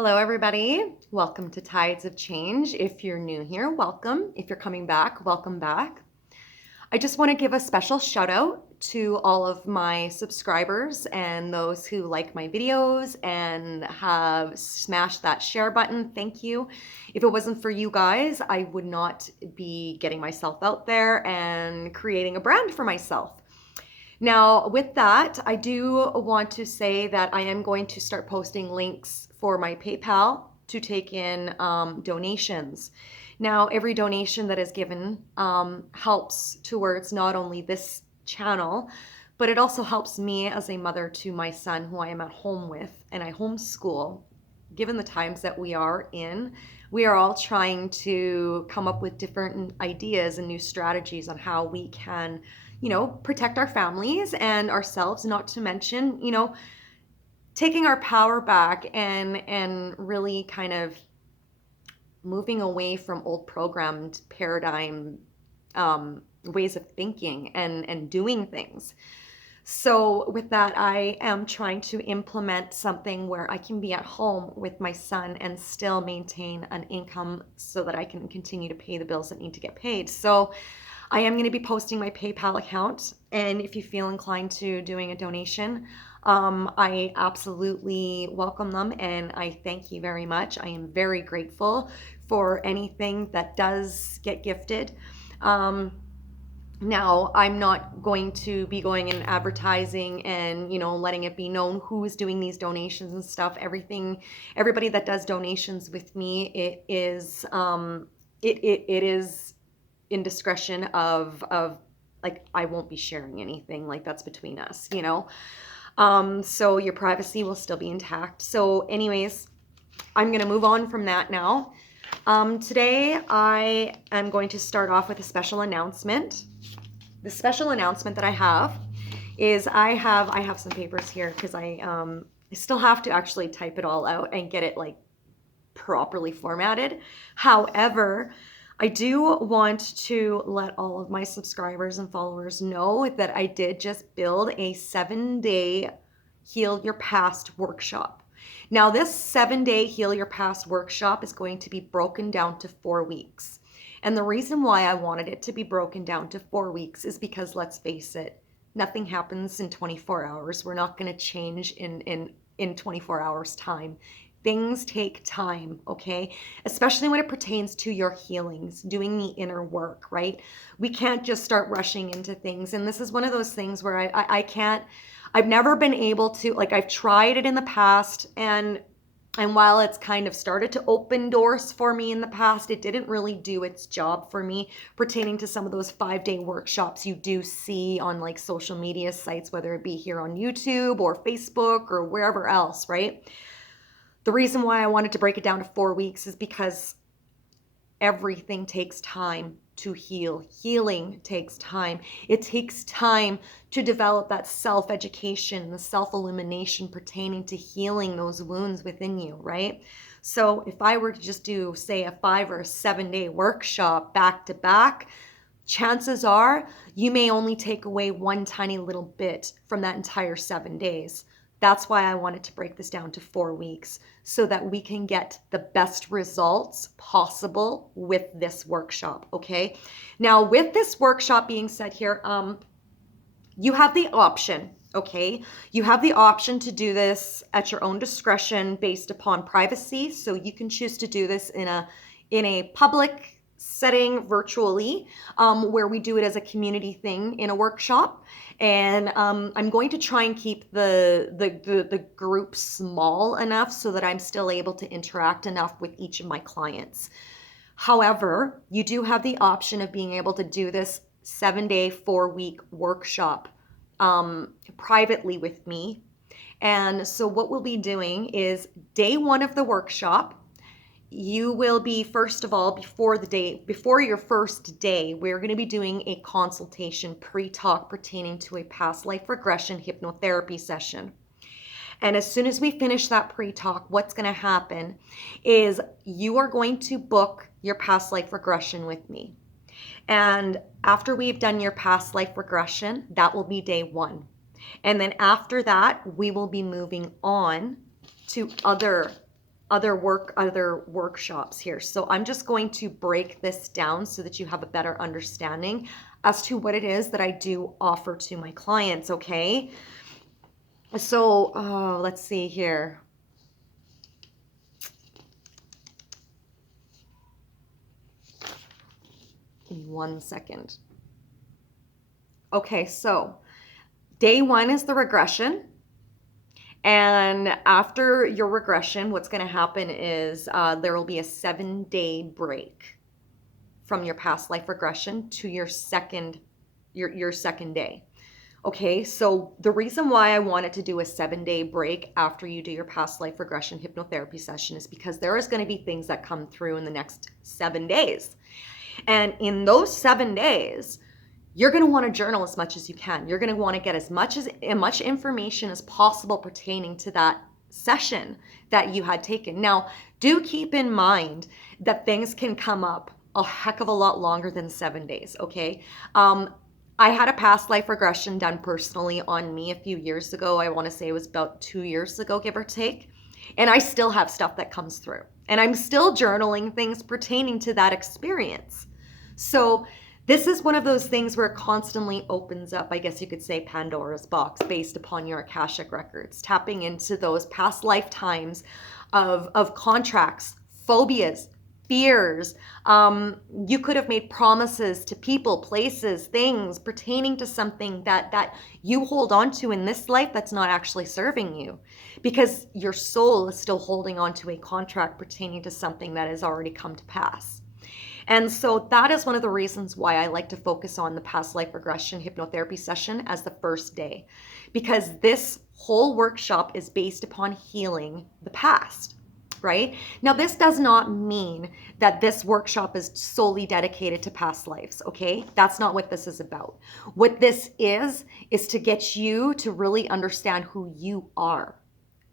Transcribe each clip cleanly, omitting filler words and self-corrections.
Hello, everybody. Welcome to Tides of Change. If you're new here, welcome. If you're coming back, welcome back. I just want to give a special shout out to all of my subscribers and those who like my videos and have smashed that share button. Thank you. If it wasn't for you guys, I would not be getting myself out there and creating a brand for myself. Now, with that, I do want to say that I am going to start posting links for my PayPal to take in donations. Now, every donation that is given helps towards not only this channel, but it also helps me as a mother to my son who I am at home with and I homeschool. Given the times that we are in, we are all trying to come up with different ideas and new strategies on how we can protect our families and ourselves, not to mention, taking our power back and really kind of moving away from old programmed paradigm ways of thinking and doing things. So with that, I am trying to implement something where I can be at home with my son and still maintain an income so that I can continue to pay the bills that need to get paid. So I am going to be posting my PayPal account, and if you feel inclined to doing a donation, I absolutely welcome them, and I thank you very much. I am very grateful for anything that does get gifted. Now, I'm not going to be going and advertising and, letting it be known who is doing these donations and stuff. Everybody that does donations with me, it is in discretion of like, I won't be sharing anything, like that's between us, so your privacy will still be intact. So anyways, I'm going to move on from that now. Today I am going to start off with a special announcement. The special announcement that I have is I have some papers here because I still have to actually type it all out and get it like properly formatted. However, I do want to let all of my subscribers and followers know that I did just build a 7-day Heal Your Past workshop. Now, this 7-day Heal Your Past workshop is going to be broken down to 4 weeks. And the reason why I wanted it to be broken down to 4 weeks is because, let's face it, nothing happens in 24 hours. We're not going to change in 24 hours time. Things take time, okay? Especially when it pertains to your healings, doing the inner work, right? We can't just start rushing into things. And this is one of those things where I've never been able to, like, I've tried it in the past, and while it's kind of started to open doors for me in the past, it didn't really do its job for me pertaining to some of those 5-day workshops you do see on like social media sites, whether it be here on YouTube or Facebook or wherever else, right? The reason why I wanted to break it down to 4 weeks is because everything takes time to heal. Healing takes time. It takes time to develop that self-education, the self-illumination pertaining to healing those wounds within you, right? So if I were to just do, say, a 5 or a 7-day workshop back to back, chances are you may only take away one tiny little bit from that entire 7 days. That's why I wanted to break this down to 4 weeks so that we can get the best results possible with this workshop, okay? Now, with this workshop being said here, you have the option, okay? You have the option to do this at your own discretion based upon privacy. So you can choose to do this in a public setting virtually, where we do it as a community thing in a workshop. And I'm going to try and keep the group small enough so that I'm still able to interact enough with each of my clients. However, you do have the option of being able to do this 7-day, 4-week workshop privately with me. And so what we'll be doing is day 1 of the workshop, you will be, first of all, before your first day, we're going to be doing a consultation pre-talk pertaining to a past life regression hypnotherapy session. And as soon as we finish that pre-talk, what's going to happen is you are going to book your past life regression with me. And after we've done your past life regression, that will be day 1. And then after that, we will be moving on to other other workshops here. So I'm just going to break this down so that you have a better understanding as to what it is that I do offer to my clients, okay? So let's see here. One second. Okay, so day one is the regression. And after your regression, what's going to happen is there will be a 7-day break from your past life regression to your second day. Okay, so the reason why I wanted to do a 7-day break after you do your past life regression hypnotherapy session is because there is going to be things that come through in the next 7 days. And in those 7 days, you're going to want to journal as much as you can. You're going to want to get as much information as possible pertaining to that session that you had taken. Now, do keep in mind that things can come up a heck of a lot longer than 7 days, okay? I had a past life regression done personally on me a few years ago. I want to say it was about 2 years ago, give or take. And I still have stuff that comes through. And I'm still journaling things pertaining to that experience. So this is one of those things where it constantly opens up, I guess you could say, Pandora's box based upon your Akashic records, tapping into those past lifetimes of contracts, phobias, fears. You could have made promises to people, places, things pertaining to something that you hold on to in this life that's not actually serving you, because your soul is still holding on to a contract pertaining to something that has already come to pass. And so that is one of the reasons why I like to focus on the past life regression hypnotherapy session as the first day, because this whole workshop is based upon healing the past. Right? Now, this does not mean that this workshop is solely dedicated to past lives, okay? That's not what this is about. What this is to get you to really understand who you are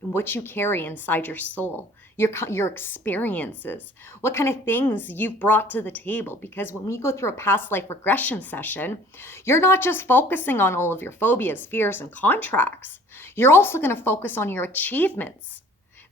and what you carry inside your soul, your experiences, what kind of things you've brought to the table. Because when we go through a past life regression session, you're not just focusing on all of your phobias, fears, and contracts. You're also going to focus on your achievements,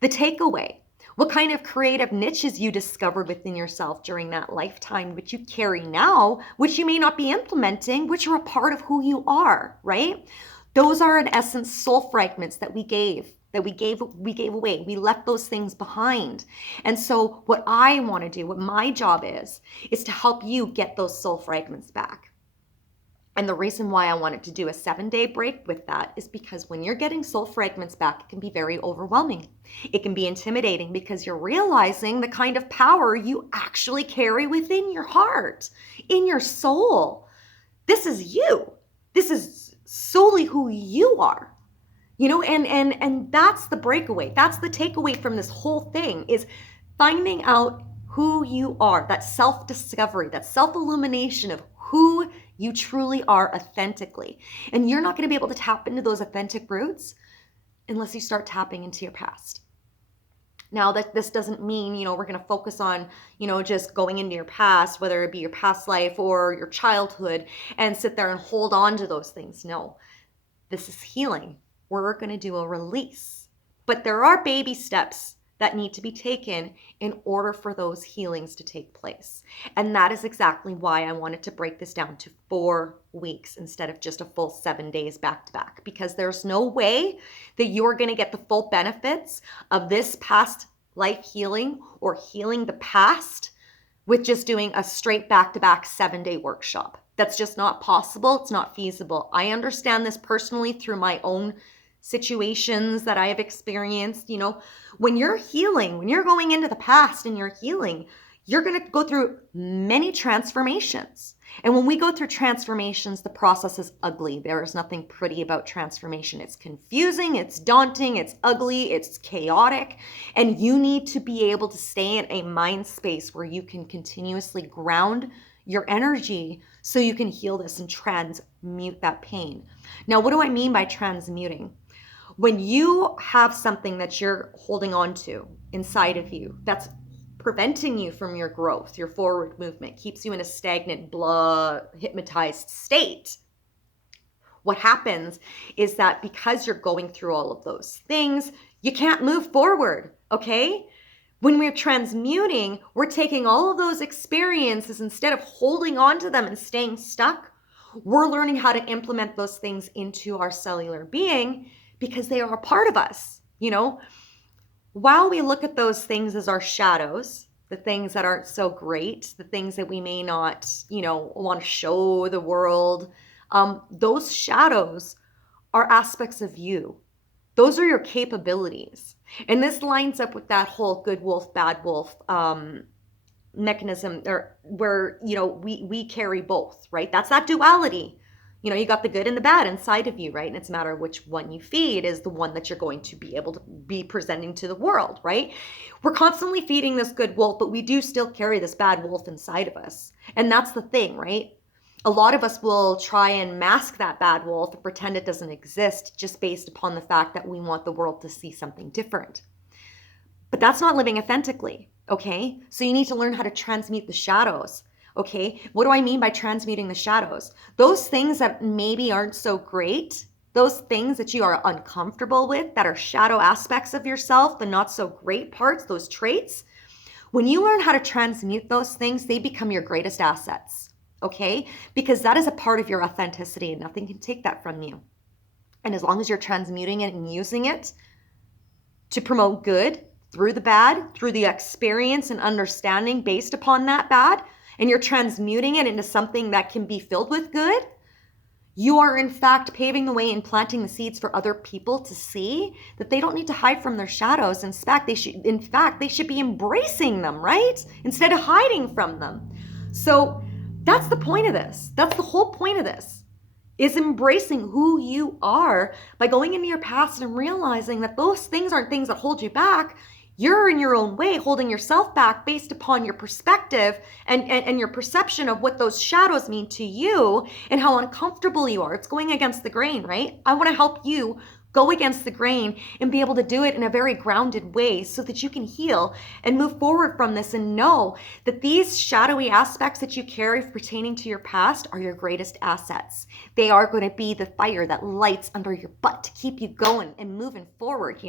the takeaway, what kind of creative niches you discovered within yourself during that lifetime, which you carry now, which you may not be implementing, which are a part of who you are, right? Those are in essence soul fragments that we gave away. We left those things behind. And so what I want to do, what my job is to help you get those soul fragments back. And the reason why I wanted to do a 7-day break with that is because when you're getting soul fragments back, it can be very overwhelming. It can be intimidating because you're realizing the kind of power you actually carry within your heart, in your soul. This is you. This is solely who you are. You know, and that's the breakaway. That's the takeaway from this whole thing, is finding out who you are, that self-discovery, that self-illumination of who you truly are authentically. And you're not going to be able to tap into those authentic roots unless you start tapping into your past. Now, that this doesn't mean, we're going to focus on, just going into your past, whether it be your past life or your childhood, and sit there and hold on to those things. No, this is healing. We're going to do a release. But there are baby steps that need to be taken in order for those healings to take place. And that is exactly why I wanted to break this down to 4 weeks instead of just a full 7 days back to back, because there's no way that you're going to get the full benefits of this past life healing or healing the past with just doing a straight back-to-back 7-day workshop. That's just not possible. It's not feasible. I understand this personally through my own situations that I have experienced. When you're healing, when you're going into the past and you're healing, you're going to go through many transformations. And when we go through transformations, the process is ugly. There is nothing pretty about transformation. It's confusing, it's daunting, it's ugly, it's chaotic. And you need to be able to stay in a mind space where you can continuously ground your energy so you can heal this and transmute that pain. Now, what do I mean by transmuting? When you have something that you're holding on to inside of you that's preventing you from your growth, your forward movement, keeps you in a stagnant, hypnotized state, what happens is that because you're going through all of those things, you can't move forward, okay? When we're transmuting, we're taking all of those experiences, instead of holding on to them and staying stuck, we're learning how to implement those things into our cellular being because they are a part of us. While we look at those things as our shadows, the things that aren't so great, the things that we may not, want to show the world, those shadows are aspects of you. Those are your capabilities. And this lines up with that whole good wolf, bad wolf mechanism, or where, we carry both, right? That's that duality. You got the good and the bad inside of you, right? And it's a matter of which one you feed is the one that you're going to be able to be presenting to the world, right? We're constantly feeding this good wolf, but we do still carry this bad wolf inside of us. And that's the thing, right? A lot of us will try and mask that bad wolf and pretend it doesn't exist just based upon the fact that we want the world to see something different. But that's not living authentically, okay? So you need to learn how to transmute the shadows. Okay, what do I mean by transmuting the shadows? Those things that maybe aren't so great, those things that you are uncomfortable with, that are shadow aspects of yourself, the not so great parts, those traits, when you learn how to transmute those things, they become your greatest assets, okay? Because that is a part of your authenticity and nothing can take that from you. And as long as you're transmuting it and using it to promote good through the bad, through the experience and understanding based upon that bad, and you're transmuting it into something that can be filled with good, you are in fact paving the way and planting the seeds for other people to see that they don't need to hide from their shadows. In fact, they should be embracing them, right? Instead of hiding from them. So that's the point of this. That's the whole point of this, is embracing who you are by going into your past and realizing that those things aren't things that hold you back. You're in your own way holding yourself back based upon your perspective and your perception of what those shadows mean to you and how uncomfortable you are. It's going against the grain, right? I want to help you go against the grain and be able to do it in a very grounded way so that you can heal and move forward from this and know that these shadowy aspects that you carry pertaining to your past are your greatest assets. They are going to be the fire that lights under your butt to keep you going and moving forward,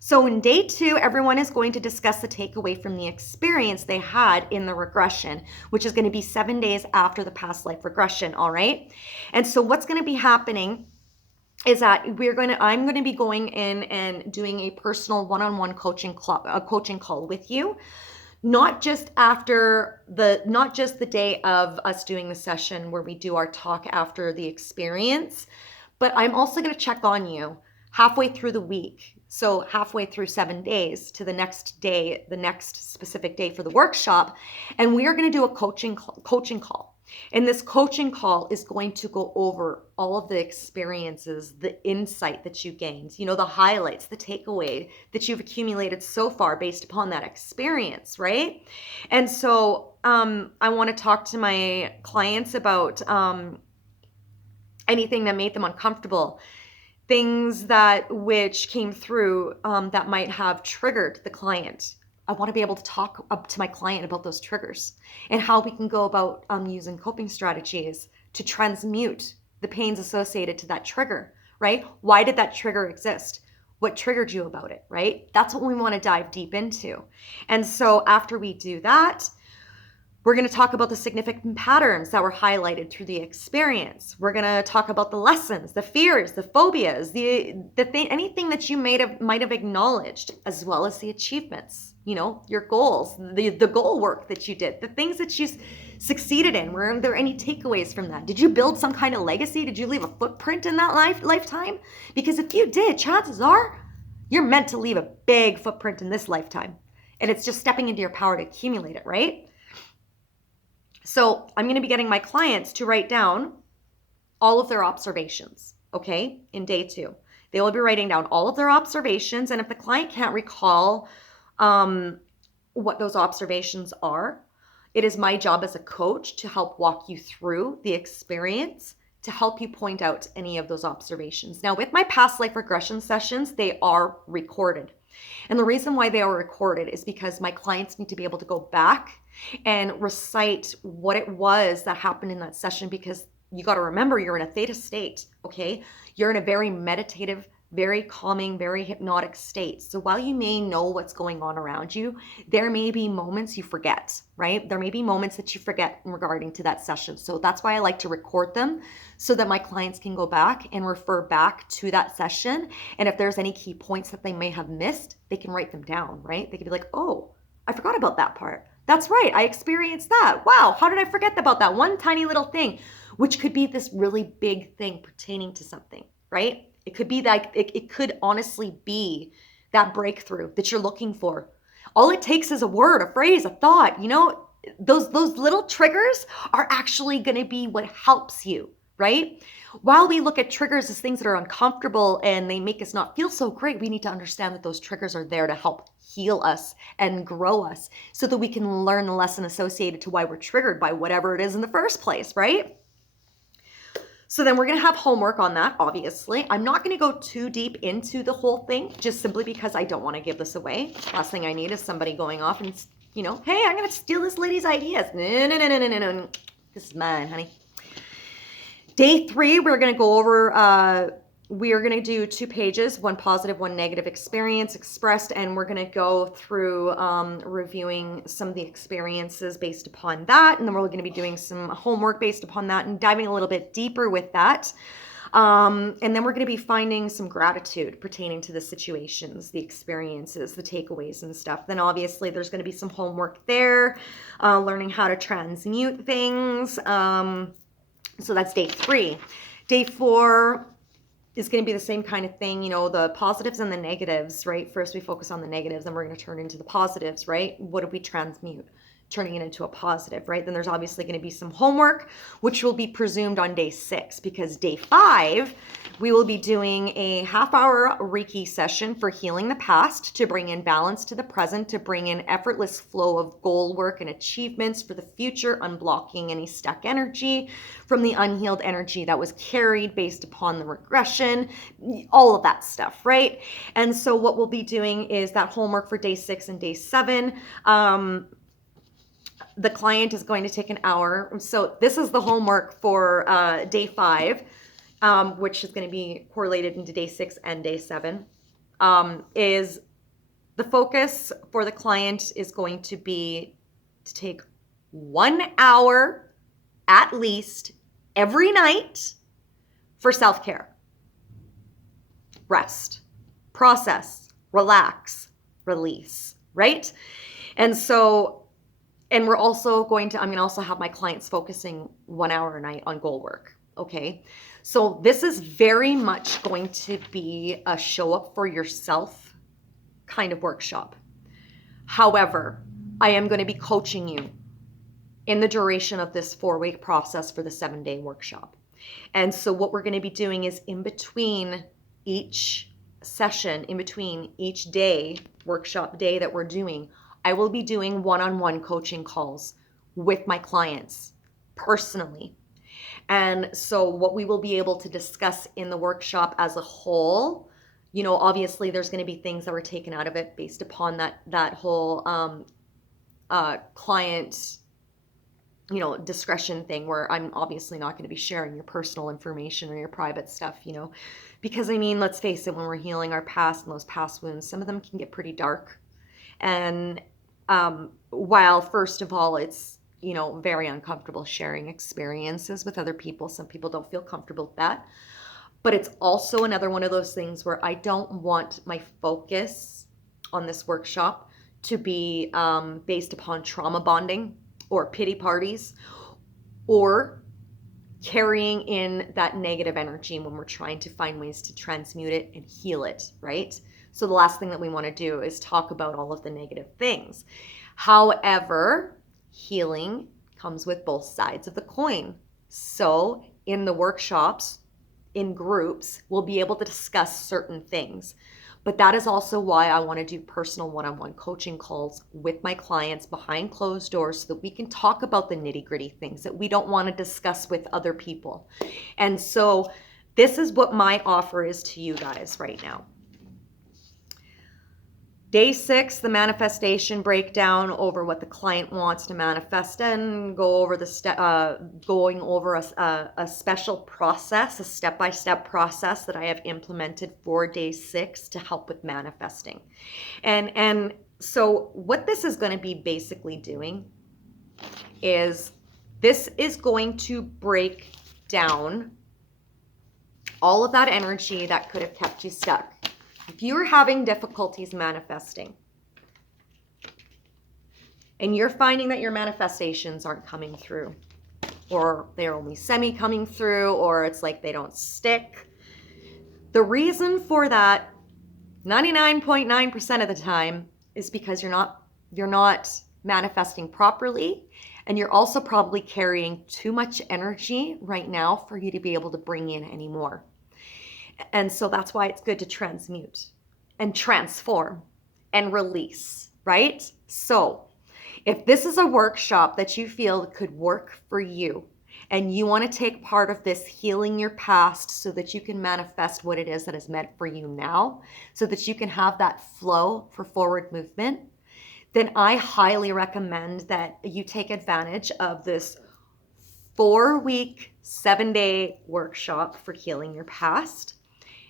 So in day 2, everyone is going to discuss the takeaway from the experience they had in the regression, which is going to be 7 days after the past life regression, all right? And so what's going to be happening is that I'm going to be going in and doing a personal one-on-one coaching call with you. Not just the day of us doing the session where we do our talk after the experience, but I'm also going to check on you halfway through the week. So halfway through 7 days to the next day, the next specific day for the workshop. And we are going to do a coaching call. And this coaching call is going to go over all of the experiences, the insight that you gained, the highlights, the takeaway that you've accumulated so far based upon that experience, right? And so I want to talk to my clients about anything that made them uncomfortable, things which came through that might have triggered the client. I want to be able to talk up to my client about those triggers and how we can go about using coping strategies to transmute the pains associated to that trigger, right? Why did that trigger exist? What triggered you about it, right? That's what we want to dive deep into. And so after we do that, we're going to talk about the significant patterns that were highlighted through the experience. We're going to talk about the lessons, the fears, the phobias, anything that you might have acknowledged, as well as the achievements, your goals, the goal work that you did, the things that you succeeded in. Were there any takeaways from that? Did you build some kind of legacy? Did you leave a footprint in that lifetime? Because if you did, chances are you're meant to leave a big footprint in this lifetime. And it's just stepping into your power to accumulate it, right? So I'm going to be getting my clients to write down all of their observations, okay, in day 2. They will be writing down all of their observations. And if the client can't recall what those observations are, it is my job as a coach to help walk you through the experience to help you point out any of those observations. Now, with my past life regression sessions, they are recorded. And the reason why they are recorded is because my clients need to be able to go back and recite what it was that happened in that session, because you got to remember, you're in a theta state, okay? You're in a very meditative very calming, very hypnotic state. So while you may know what's going on around you, there may be moments you forget, right? There may be moments that you forget in regarding to that session. So that's why I like to record them so that my clients can go back and refer back to that session. And if there's any key points that they may have missed, they can write them down, right? They can be like, oh, I forgot about that part. That's right, I experienced that. Wow, how did I forget about that one tiny little thing, which could be this really big thing pertaining to something, right? It could be like, it could honestly be that breakthrough that you're looking for. All it takes is a word, a phrase, a thought, you know, those little triggers are actually going to be what helps you, right? While we look at triggers as things that are uncomfortable and they make us not feel so great, we need to understand that those triggers are there to help heal us and grow us so that we can learn the lesson associated to why we're triggered by whatever it is in the first place, right? So then we're going to have homework on that, obviously. I'm not going to go too deep into the whole thing, just simply because I don't want to give this away. Last thing I need is somebody going off and, you know, hey, I'm going to steal this lady's ideas. No. This is mine, honey. Day 3, we're going to go over, we are going to do 2 pages, 1 positive, 1 negative experience expressed, and we're going to go through reviewing some of the experiences based upon that, and then we're going to be doing some homework based upon that and diving a little bit deeper with that. And then we're going to be finding some gratitude pertaining to the situations, the experiences, the takeaways and stuff. Then obviously there's going to be some homework there, learning how to transmute things. So that's day 3. Day 4 is going to be the same kind of thing, you know, the positives and the negatives, right? First we focus on the negatives, then we're going to turn into the positives, right? What do we transmute? Turning it into a positive, right? Then there's obviously going to be some homework, which will be presumed on day 6, because day 5, we will be doing a half-hour Reiki session for healing the past, to bring in balance to the present, to bring in effortless flow of goal work and achievements for the future, unblocking any stuck energy from the unhealed energy that was carried based upon the regression, all of that stuff, right? And so what we'll be doing is that homework for day 6 and day 7. The client is going to take an hour. So this is the homework for day 5, which is going to be correlated into day 6 and day 7. Is the focus for the client is going to be to take 1 hour at least every night for self-care. Rest, process, relax, release, right? And so, and we're also going to, I'm going to also have my clients focusing 1 hour a night on goal work. Okay. So this is very much going to be a show up for yourself kind of workshop. However, I am going to be coaching you in the duration of this 4-week process for the 7-day workshop. And so what we're going to be doing is in between each session, in between each day, workshop day that we're doing, I will be doing one-on-one coaching calls with my clients personally. And so what we will be able to discuss in the workshop as a whole, you know, obviously there's going to be things that were taken out of it based upon that whole client, you know, discretion thing, where I'm obviously not going to be sharing your personal information or your private stuff, you know, because I mean, let's face it, when we're healing our past and those past wounds, some of them can get pretty dark. And while first of all, it's, you know, very uncomfortable sharing experiences with other people. Some people don't feel comfortable with that. But it's also another one of those things where I don't want my focus on this workshop to be based upon trauma bonding or pity parties or carrying in that negative energy when we're trying to find ways to transmute it and heal it, right? So the last thing that we want to do is talk about all of the negative things. However, healing comes with both sides of the coin. So in the workshops, in groups, we'll be able to discuss certain things. But that is also why I want to do personal one-on-one coaching calls with my clients behind closed doors so that we can talk about the nitty-gritty things that we don't want to discuss with other people. And so this is what my offer is to you guys right now. Day 6, the manifestation breakdown over what the client wants to manifest and go over going over a special process, a step-by-step process that I have implemented for day 6 to help with manifesting. And so what this is going to be basically doing is this is going to break down all of that energy that could have kept you stuck. If you're having difficulties manifesting and you're finding that your manifestations aren't coming through, or they're only semi coming through, or it's like they don't stick, the reason for that 99.9% of the time is because you're not manifesting properly, and you're also probably carrying too much energy right now for you to be able to bring in any more. And so that's why it's good to transmute and transform and release, right? So if this is a workshop that you feel could work for you, and you want to take part of this healing your past so that you can manifest what it is that is meant for you now, so that you can have that flow for forward movement, then I highly recommend that you take advantage of this 4-week, 7-day workshop for healing your past.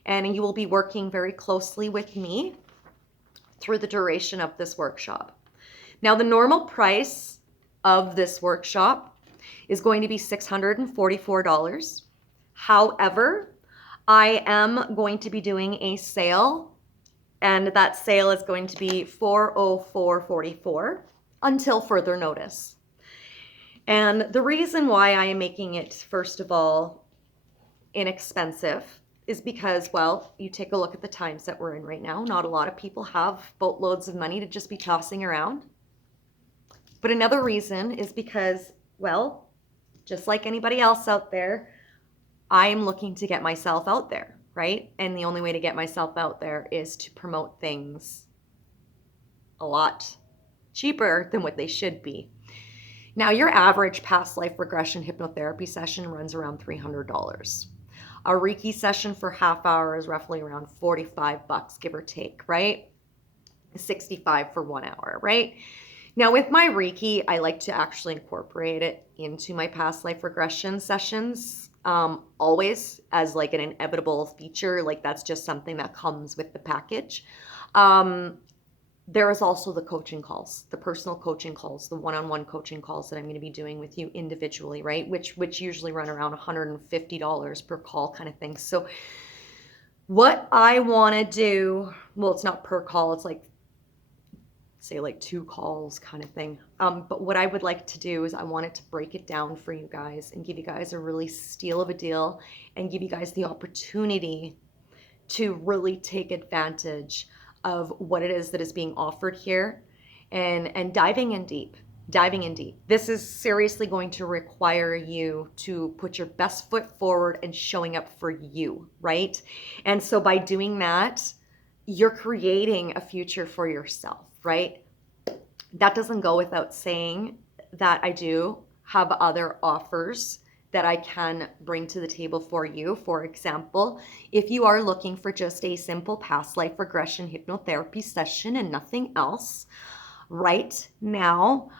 And you will be working very closely with me through the duration of this workshop. Now, the normal price of this workshop is going to be $644. However, I am going to be doing a sale, and that sale is going to be $404.44 until further notice. And the reason why I am making it, first of all, inexpensive is because, well, you take a look at the times that we're in right now. Not a lot of people have boatloads of money to just be tossing around. But another reason is because, well, just like anybody else out there, I am looking to get myself out there, right? And the only way to get myself out there is to promote things a lot cheaper than what they should be. Now, your average past life regression hypnotherapy session runs around $300. A Reiki session for half hour is roughly around $45, give or take, right? 65 for 1 hour, right? Now with my Reiki, I like to actually incorporate it into my past life regression sessions, always as like an inevitable feature. Like that's just something that comes with the package. There is also the coaching calls, the personal coaching calls, the one-on-one coaching calls that I'm going to be doing with you individually, right? Which usually run around $150 per call kind of thing. So what I want to do, well, it's not per call, it's like, say like 2 calls kind of thing. But what I would like to do is I wanted to break it down for you guys and give you guys a really steal of a deal and give you guys the opportunity to really take advantage of what it is that is being offered here and diving in deep. This is seriously going to require you to put your best foot forward and showing up for you, right? And so by doing that, you're creating a future for yourself, right? That doesn't go without saying that I do have other offers that I can bring to the table for you. For example, if you are looking for just a simple past life regression hypnotherapy session and nothing else, right now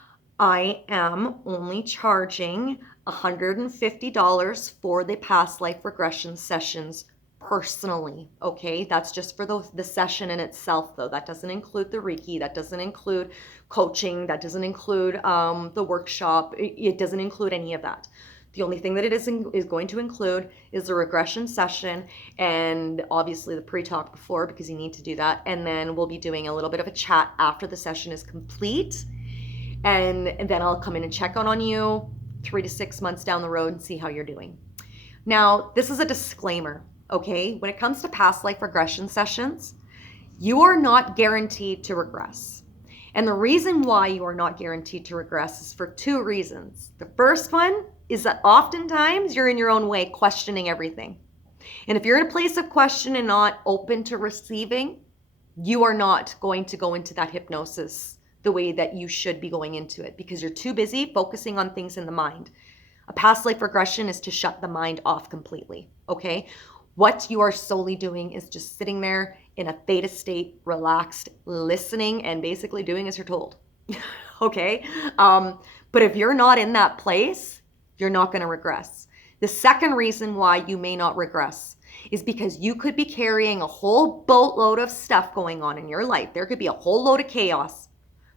I am only charging $150 for the past life regression sessions personally, okay? That's just for the session in itself though. That doesn't include the Reiki, that doesn't include coaching, that doesn't include the workshop, it doesn't include any of that. The only thing that it is going to include is the regression session and obviously the pre-talk before, because you need to do that. And then we'll be doing a little bit of a chat after the session is complete. And then I'll come in and check on you 3 to 6 months down the road and see how you're doing. Now, this is a disclaimer, okay? When it comes to past life regression sessions, you are not guaranteed to regress. And the reason why you are not guaranteed to regress is for 2 reasons. The first one is that oftentimes you're in your own way questioning everything. And if you're in a place of question and not open to receiving, you are not going to go into that hypnosis the way that you should be going into it because you're too busy focusing on things in the mind. A past life regression is to shut the mind off completely, okay? What you are solely doing is just sitting there in a theta state, relaxed, listening, and basically doing as you're told. Okay? But if you're not in that place, you're not going to regress. The second reason why you may not regress is because you could be carrying a whole boatload of stuff going on in your life. There could be a whole load of chaos.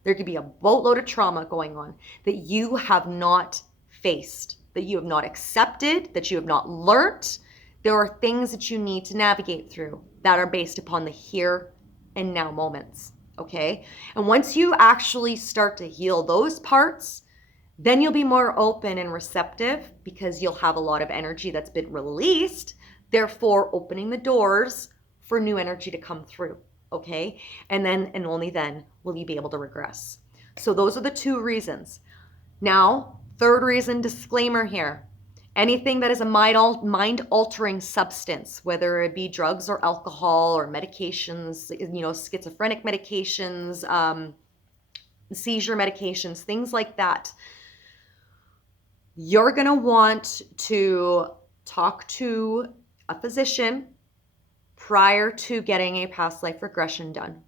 There could be a boatload of trauma going on that you have not faced, that you have not accepted, that you have not learnt. There are things that you need to navigate through that are based upon the here and now moments, okay? And once you actually start to heal those parts, then you'll be more open and receptive because you'll have a lot of energy that's been released, therefore opening the doors for new energy to come through, okay? And then, and only then, will you be able to regress. So those are the two reasons. Now, third reason, disclaimer here. Anything that is a mind-altering substance, whether it be drugs or alcohol or medications, schizophrenic medications, seizure medications, things like that, you're going to want to talk to a physician prior to getting a past life regression done,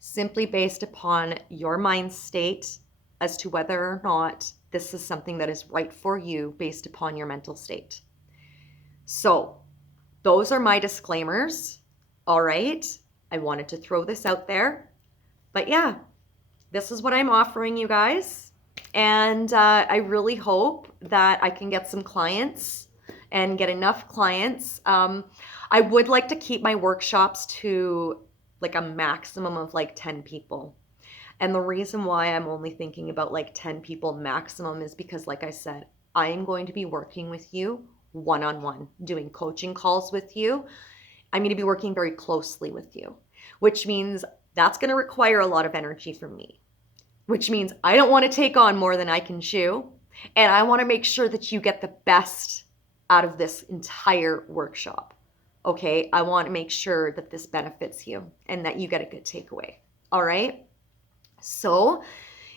simply based upon your mind state as to whether or not this is something that is right for you based upon your mental state. So those are my disclaimers. All right. I wanted to throw this out there. But yeah, this is what I'm offering you guys. And I really hope that I can get some clients and get enough clients. I would like to keep my workshops to like a maximum of like 10 people. And the reason why I'm only thinking about like 10 people maximum is because, like I said, I am going to be working with you one-on-one, doing coaching calls with you. I'm going to be working very closely with you, which means that's going to require a lot of energy from me, which means I don't want to take on more than I can chew. And I want to make sure that you get the best out of this entire workshop. Okay? I want to make sure that this benefits you and that you get a good takeaway. All right? So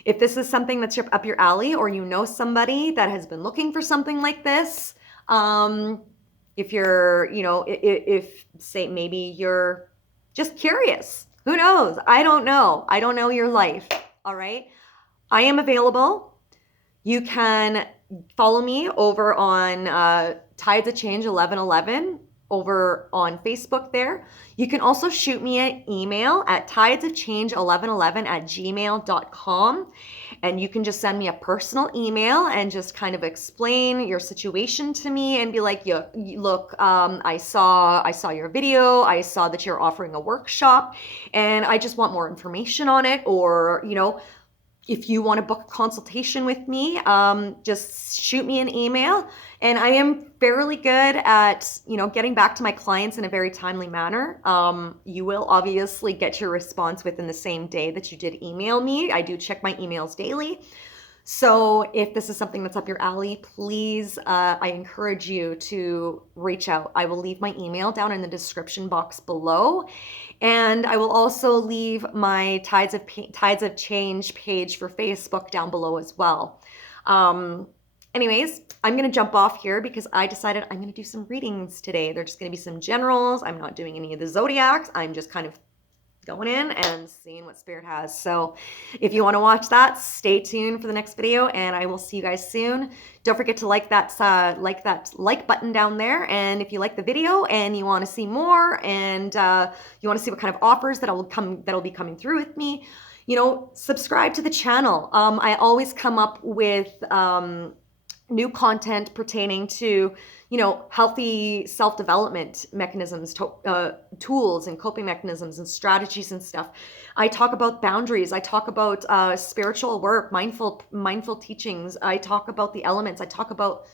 if this is something that's up your alley, or you know somebody that has been looking for something like this, if you're, if say maybe you're just curious, who knows? I don't know. I don't know your life. All right. I am available. You can follow me over on Tides of Change 1111 over on Facebook there. You can also shoot me an email at tidesofchange1111@gmail.com. And you can just send me a personal email and just kind of explain your situation to me and be like, look, I saw your video. I saw that you're offering a workshop and I just want more information on it. Or, if you want to book a consultation with me, just shoot me an email. And I am fairly good at, getting back to my clients in a very timely manner. You will obviously get your response within the same day that you did email me. I do check my emails daily. So if this is something that's up your alley, please, I encourage you to reach out. I will leave my email down in the description box below. And I will also leave my Tides of Change page for Facebook down below as well. Anyways, I'm going to jump off here because I decided I'm going to do some readings today. They're just going to be some generals. I'm not doing any of the zodiacs. I'm just kind of going in and seeing what Spirit has. So if you want to watch that, stay tuned for the next video, and I will see you guys soon. Don't forget to like that like button down there. And if you like the video and you want to see more, and you want to see what kind of offers that'll be coming through with me, subscribe to the channel. I always come up with new content pertaining to, healthy self-development mechanisms, tools and coping mechanisms and strategies and stuff. I talk about boundaries. I talk about spiritual work, mindful teachings. I talk about the elements. I talk about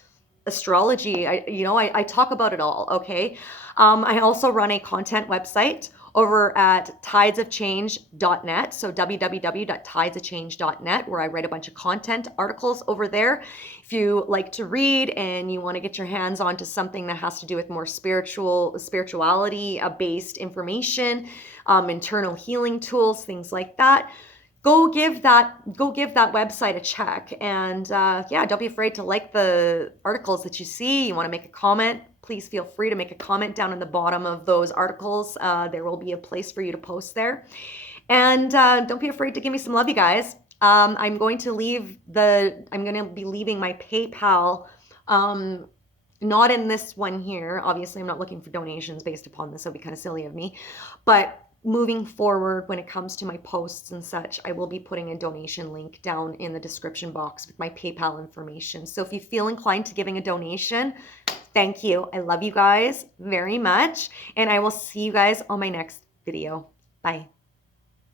astrology. I talk about it all. Okay. I also run a content website over at tidesofchange.net. So www.tidesofchange.net, where I write a bunch of content articles over there. If you like to read and you want to get your hands onto something that has to do with more spirituality based information, internal healing tools, things like that, go give that website a check. And don't be afraid to like the articles that you see. You want to make a comment, please please feel free to make a comment down in the bottom of those articles. There will be a place for you to post there. And don't be afraid to give me some love, you guys. I'm going to be leaving my PayPal, not in this one here. Obviously, I'm not looking for donations based upon this. That would be kind of silly of me. But moving forward, when it comes to my posts and such, I will be putting a donation link down in the description box with my PayPal information. So if you feel inclined to giving a donation, thank you. I love you guys very much. And I will see you guys on my next video. Bye.